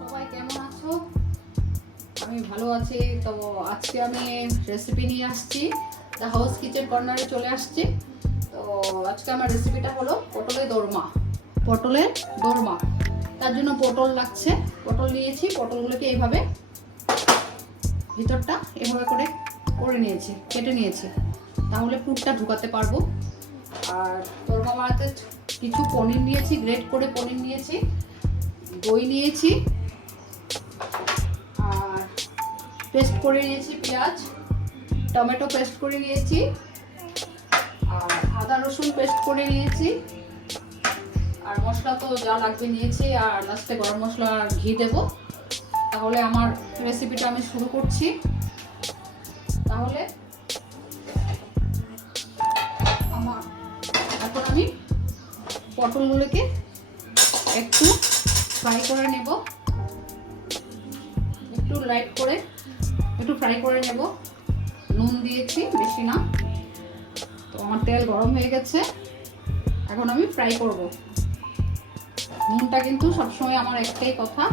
সবাই কেমন আছো? আমি ভালো আছি। তো আজকে আমি রেসিপি নিয়ে আসছি, দ্য হাউস কিচেন কর্নারে চলে আসছি। তো আজকে আমার রেসিপিটা হলো পটলের দোরমা। তার জন্য পটল লাগছে। পটল নিয়েছি, পটলগুলোকে এইভাবে ভিতরটা এভাবে করে কেটে নিয়েছি, তাহলে পুরটা ঢুকাতে পারবো। আর দোরমা বানাতে কিছু পনির নিয়েছি, গ্রেট করে পনির নিয়েছি, দই নিয়েছি, আর পেস্ট করে নিয়েছি পেঁয়াজ, টমেটো পেস্ট করে নিয়েছি, আর আদা রসুন পেস্ট করে নিয়েছি, আর মশলা তো যা লাগবে নিয়েছি, আর লাস্টে গরম মশলা আর ঘি দেবো। তাহলে আমার রেসিপিটা আমি শুরু করছি। তাহলে এখন আমি পটলগুলোকে একটু ফ্রাই করে নেব, একটু ফ্রাই করে নেব। নুন দিয়েছি, বেশি না। তো আমার তেল গরম হয়ে গেছে, এখন আমি ফ্রাই করব। নুনটা কিন্তু সবসময় আমার একটাই কথা,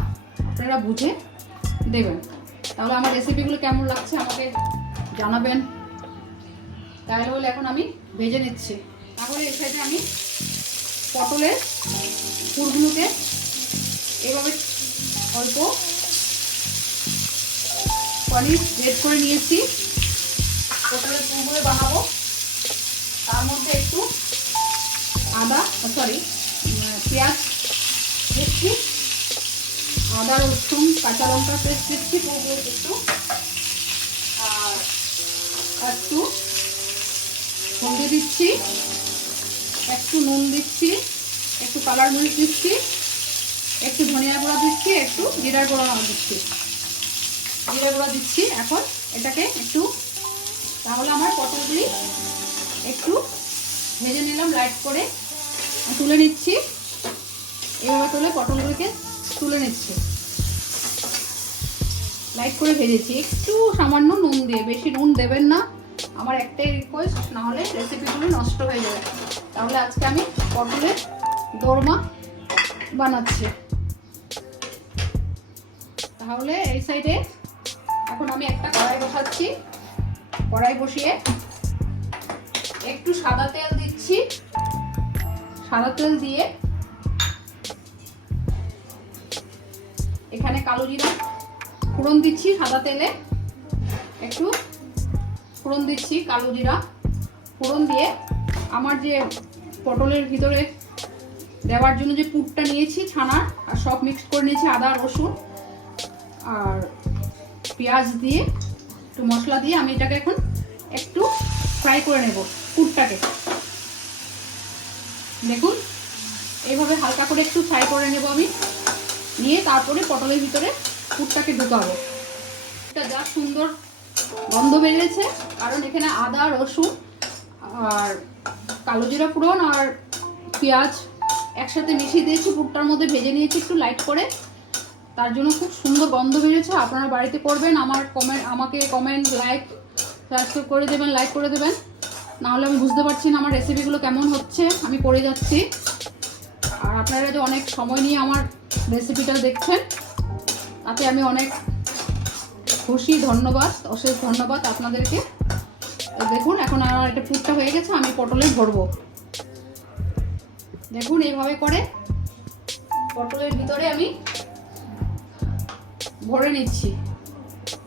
আপনারা বুঝে দেবেন। তাহলে আমার রেসিপিগুলো কেমন লাগছে আমাকে জানাবেন। তাহলে এখন আমি ভেজে নিচ্ছি। তাহলে এই সাইডে আমি পটলের পুরগুলোকে এভাবে অল্প পনির রেড করে নিয়েছি। পটলের পুরগুলো বানাবো, তার মধ্যে একটু পেঁয়াজ দিচ্ছি, আদা রসুন কাঁচা লঙ্কা পেস্ট দিচ্ছি পুরগুলো একটু, আর একটু হলদি দিচ্ছি, একটু নুন দিচ্ছি, একটু কালার মরিচ দিচ্ছি, একটু ধনিয়া গুঁড়া দিচ্ছি, একটু জিরা গুঁড়া দিচ্ছি। এখন এটাকে একটু, তাহলে আমার পটলগুলি একটু ভেজে নিলাম, লাইট করে তুলে নিচ্ছি। এইভাবে পটলগুলিকে তুলে নিচ্ছি, লাইট করে ভেজেছি একটু সামান্য নুন দিয়ে। বেশি নুন দেবেন না, আমার একটাই রিকোয়েস্ট, নাহলে রেসিপিগুলো নষ্ট হয়ে যাবে। তাহলে আজকে আমি পটলের দোরমা বানাচ্ছি। তাহলে এই সাইডে এখন আমি একটা কড়াই বসাচ্ছি। কড়াই বসিয়ে একটু সাদা তেল দিচ্ছি। সাদা তেল দিয়ে এখানে কালো জিরা ফোড়ন দিচ্ছি। সাদা তেলে একটু ফোড়ন দিচ্ছি, কালো জিরা ফোড়ন দিয়ে আমার যে পটলের ভিতরে দেওয়ার জন্য যে পুরটা নিয়েছি ছানার, আর সব মিক্স করে নিয়েছি, আদা রসুন আর পেঁয়াজ দিয়ে একটু মশলা দিয়ে আমি এটাকে এখন একটু ফ্রাই করে নেব পুরটাকে। দেখুন এইভাবে হালকা করে একটু ফ্রাই করে নেব আমি, নিয়ে তারপরে পটলের ভিতরে পুরটাকে ঢুকাবো। এটা যা সুন্দর গন্ধ বেরিয়েছে, কারণ এখানে আদা রসুন আর কালো জিরা ফোড়ন আর পেঁয়াজ একসাথে মিশিয়ে দিয়েছি, পুরটার মধ্যে ভেজে নিয়েছি একটু লাইট করে, তার জন্য খুব সুন্দর গন্ধ বেরিয়েছে। আপনারা বাড়িতে করবেন, আমাকে কমেন্ট সাবস্ক্রাইব করে দেবেন, লাইক করে দেবেন, নাহলে আমি বুঝতে পারছি না আমার রেসিপিগুলো কেমন হচ্ছে। আমি করে যাচ্ছি, আর আপনারা যে অনেক সময় নিয়ে আমার রেসিপিটা দেখছেন, তাতে আমি অনেক খুশি। ধন্যবাদ, অশেষ ধন্যবাদ আপনাদেরকে। দেখুন এখন আমার একটা পুরটা হয়ে গেছে, আমি পটলে ভরবো। দেখুন এইভাবে করে পটলের ভিতরে আমি ভরে নিচ্ছি।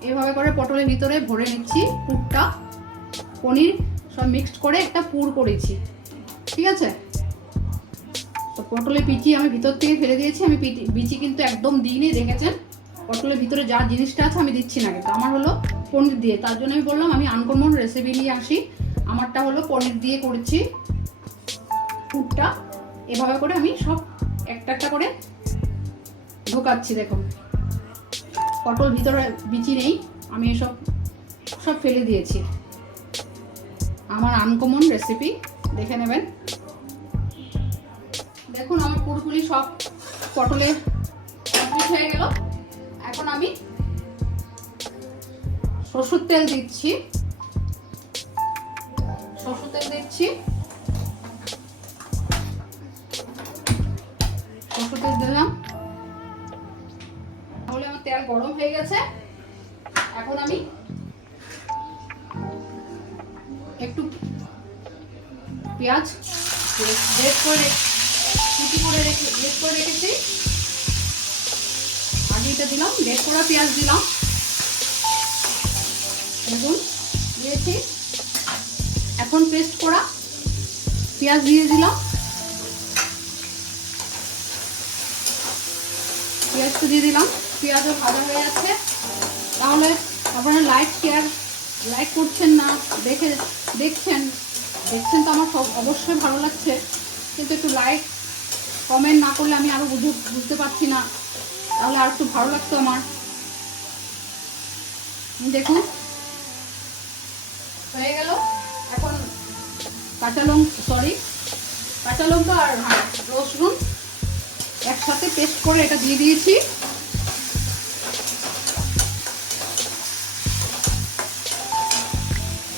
এইভাবে করে পটলের ভিতরে ভরে নিচ্ছি পুরটা। পনির সব মিক্সড করে একটা পুর করেছি, ঠিক আছে। তো পটলের বিচি আমি ভিতর থেকে ফেলে দিয়েছি। আমি বিচি কিন্তু একদম দিইনি, দেখেছেন। পটলের ভিতরে যা জিনিসটা আছে আমি দিচ্ছি না, কিন্তু আমার হলো পনির দিয়ে। তার জন্য আমি বললাম আমি আনকমন রেসিপি নিয়ে আসি। আমারটা হলো পনির দিয়ে করেছি পুরটা। এভাবে করে আমি সব একটা একটা করে ঢোকাচ্ছি। দেখুন পটল ভিতরে বিচি নেই, আমি সব ফেলে দিয়েছি। আমার আনকমন রেসিপি, দেখে নেবেন। দেখুন আমার পুরগুলি সব পটলে কমপ্লিট হয়ে গেল। এখন আমি সরষের তেল দিচ্ছি। সরষের তেল দিলাম, তাহলে আমার তেল গরম হয়ে গেছে। এখন আমি একটু পেঁয়াজ গ্রেট করে কুচি করে রেখেছি, আগে এটা দিলাম, গ্রেট করা পেঁয়াজ দিলাম, দেখুন দিয়েছি। এখন পেস্ট করা পেঁয়াজ দিয়ে দিলাম, পেঁয়াজটা দিয়ে দিলাম। পেঁয়াজও ভাজা হয়ে যাচ্ছে। তাহলে আপনারা লাইক করছেন না, দেখছেন তো আমার সব অবশ্যই ভালো লাগছে, কিন্তু একটু লাইক কমেন্ট না করলে আমি আরও বুঝতে পারছি না, তাহলে আর একটু ভালো লাগতো আমার। দেখুন হয়ে গেল। এখন কাঁচা লঙ্কা আর রসুন একসাথে পেস্ট করে এটা দিয়ে দিয়েছি।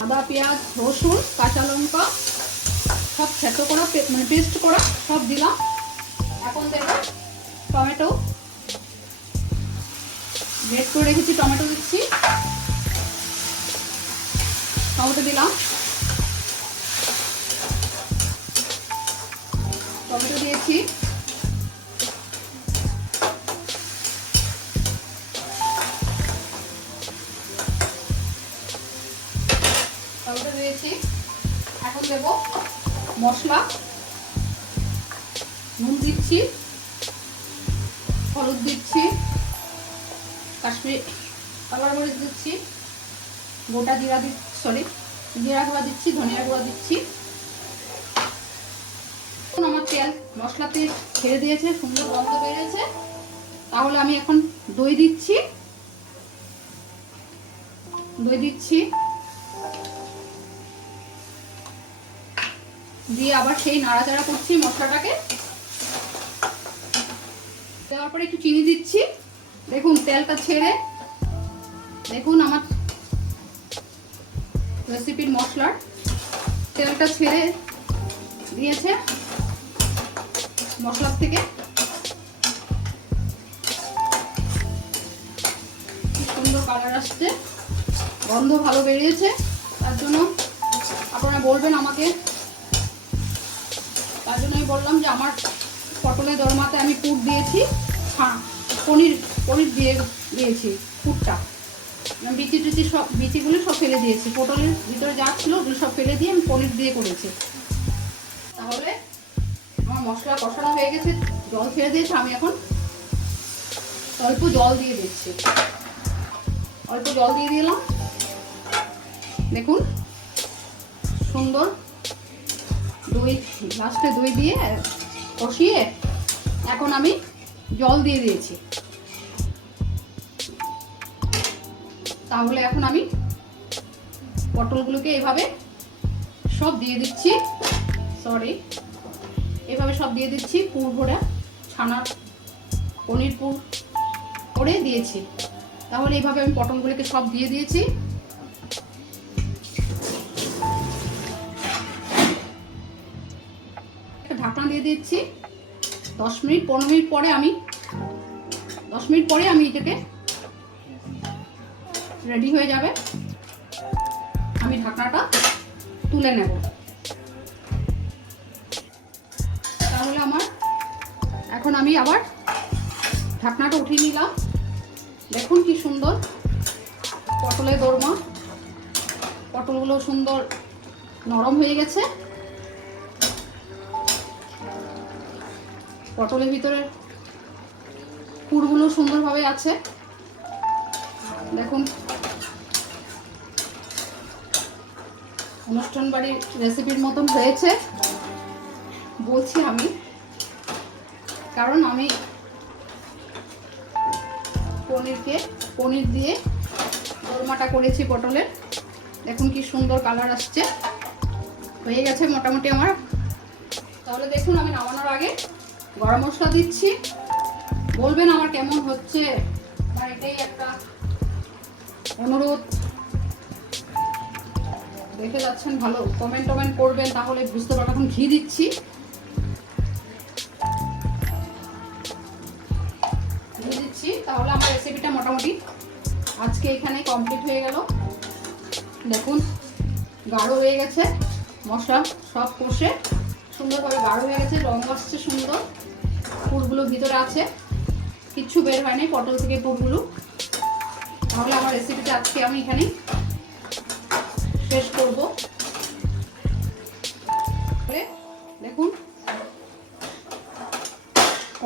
আদা, পেঁয়াজ, রসুন, কাঁচা লঙ্কা সব থেতো করা মানে পেস্ট করা সব দিলাম। এখন দেব টমেটো, গ্রেট করে রেখেছি, টমেটো দিচ্ছি, টমেটো দিলাম, টমেটো দিয়েছি। টমেটো দিয়েছি। এখন দেব মশলা, নুন দিচ্ছি, হলুদ দিচ্ছি, কাশ্মীরি কালার মরিচ দিচ্ছি, গোটা জিরা গুঁড়া দিচ্ছি, ধনিয়া গুঁড়া দিচ্ছি। আমার তেল মশলাতে ছেড়ে দিয়েছে, সুন্দর গন্ধ বেরিয়েছে। তাহলে আমি এখন দই দিচ্ছি, দিয়ে আবার সেই নাড়াচাড়া করছি মশলাটাকে। দেওয়ার পরে একটু চিনি দিচ্ছি। দেখুন তেলটা ছেড়ে, দেখুন আমার রেসিপির মশলার তেলটা ছেড়ে দিয়েছে মশলার থেকে। কি সুন্দর কালার আসছে, গন্ধ ভালো বেরিয়েছে। তার জন্য আপনারা বলবেন আমাকে, তার জন্যই বললাম যে আমার পটলের দোরমাতে আমি পুর দিয়েছি, পনির দিয়েছি পুরটা, বিচিগুলো সব ফেলে দিয়েছি, পটলের ভিতরে যা ছিল ওগুলো সব ফেলে দিয়ে আমি পনির দিয়ে করেছি। তাহলে আমার মশলা কষানো হয়ে গেছে, জল ছেড়ে দিয়েছে। আমি এখন অল্প জল দিয়ে দিচ্ছি, অল্প জল দিয়ে দিলাম। দেখুন সুন্দর লাস্টে দই দিয়ে কষিয়ে এখন আমি জল দিয়ে দিয়েছি। তাহলে এখন আমি পটলগুলোকে এভাবে সব দিয়ে দিচ্ছি, এভাবে সব দিয়ে দিচ্ছি। পুর ভরা ছানার পনির পুর করে দিয়েছি। তাহলে এইভাবে আমি পটলগুলোকে সব দিয়ে দিয়েছি। ঢাকনা দিয়ে দিচ্ছি। 10 মিনিট 15 মিনিট পরে আমি এটাকে রেডি হয়ে যাবে। আমি ঢাকনাটা তুলে নেব। তাহলে এখন আমি আবার ঢাকনাটা উঠিয়ে নিলাম। দেখুন কি সুন্দর পটলের দোরমা, পটলগুলো সুন্দর নরম হয়ে গেছে। পটলের ভিতরে পুরগুলো সুন্দরভাবে আছে। দেখুন অনুষ্ঠান বাড়ির রেসিপির মতন হয়েছে বলছি আমি, কারণ আমি পনির দিয়ে দোরমাটা করেছি পটলের। দেখুন কি সুন্দর কালার আসছে, হয়ে গেছে মোটামুটি আমার। তাহলে দেখুন আমি নামানোর আগে গরম মশলা দিচ্ছি। বলবেন আমার কেমন হচ্ছে, আর এটাই একটা অনুরোধ। দেখে যাচ্ছেন, ভালো কমেন্ট করবেন, তাহলে বুঝতে পারবেন। এখন ঘি দিচ্ছি, দিয়ে দিচ্ছি। তাহলে আমার রেসিপিটা মোটামুটি আজকে এখানে কমপ্লিট হয়ে গেল। দেখুন গাঢ় হয়ে গেছে, মশলা সব কষে সুন্দরভাবে গাঢ় হয়ে গেছে, রং আসছে সুন্দর, পুরগুলো ভিতরে আছে, কিচ্ছু বের হয়নি পটল থেকে পুরগুলো। তাহলে আমার রেসিপিটা আজকে আমি এখানেই শেষ করব। দেখুন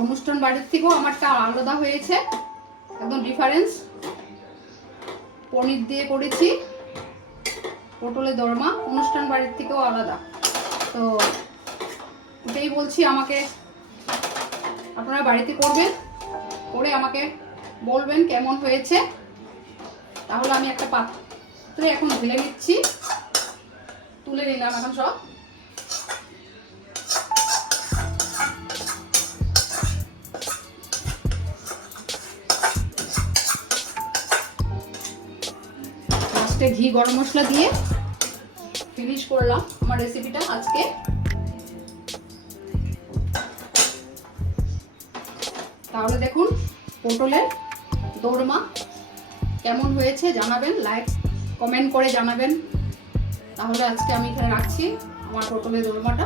অনুষ্ঠান বাড়ির থেকেও আমারটা আলাদা হয়েছে, একদম ডিফারেন্স। পনির দিয়ে করেছি, পটলের দোরমা অনুষ্ঠান বাড়ির থেকেও আলাদা। তো ওটাই বলছি, আমাকে আপনারা বাড়িতে করবেন, করে আমাকে বলবেন কেমন হয়েছে। তাহলে আমি একটা পাত্রে এখন ঢেলে নিচ্ছি, তুলে নিলাম এখন সব। লাস্টে ঘি গরম মশলা দিয়ে ফিনিশ করলাম আমার রেসিপিটা আজকে। তাহলে দেখুন পটলের দোরমা কেমন হয়েছে জানাবেন, লাইক কমেন্ট করে জানাবেন। তাহলে আজকে আমি এখানে রাখছি আমার পটলের দোরমাটা,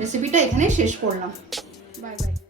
রেসিপিটা এখানেই শেষ করলাম। Bye bye.